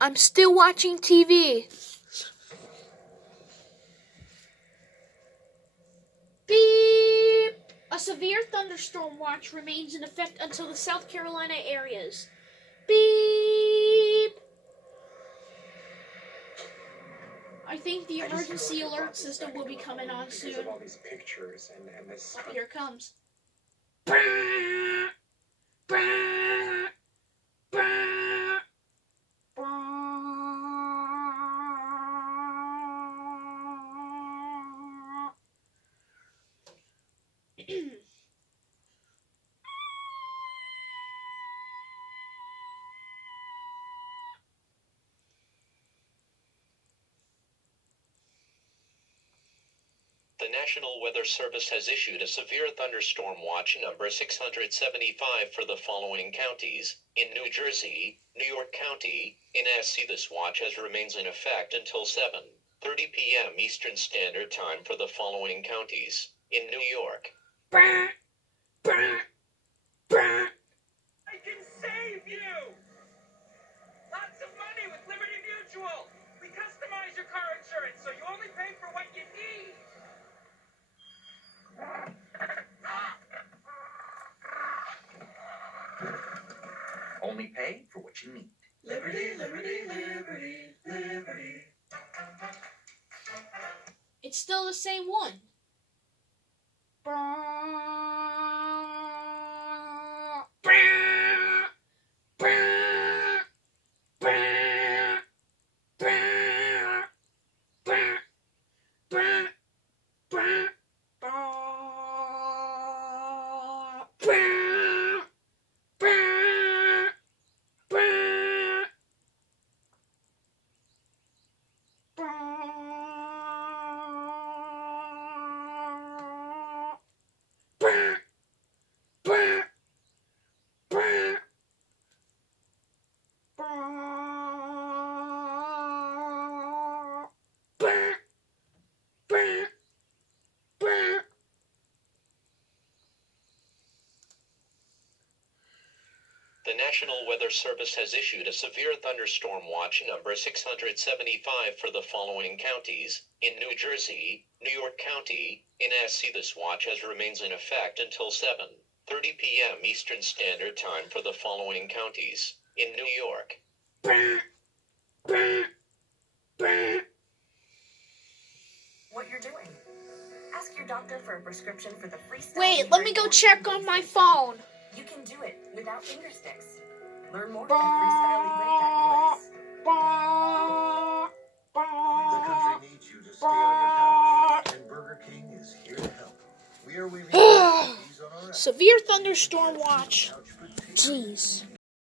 I'm still watching TV. Beep! A severe thunderstorm watch remains in effect until the South Carolina areas. Beep! I think the emergency alert system will be coming on soon. All these pictures and this. Oh, here it comes. The National Weather Service has issued a severe thunderstorm watch number 675 for the following counties. In New Jersey, New York County, NSC. This watch remains in effect until 7:30 p.m. Eastern Standard Time for the following counties. In New York. I can save you! Lots of money with Liberty Mutual! We customize your car insurance so you only pay for what you need! Only pay for what you need. Liberty, liberty, liberty, liberty. It's still the same one. The National Weather Service has issued a severe thunderstorm watch number 675 for the following counties. In New Jersey, New York County, NSC. This watch remains in effect until 7:30 p.m. Eastern Standard Time for the following counties. In New York. What you're doing. Ask your doctor for a prescription for the freestyle. Wait, let me go check on my phone. You can do it without finger sticks. Learn more at freestylelibre.us. The country needs you to stay on your couch, and Burger King is here to help. We are waving these on our app. Severe thunderstorm watch. Jeez.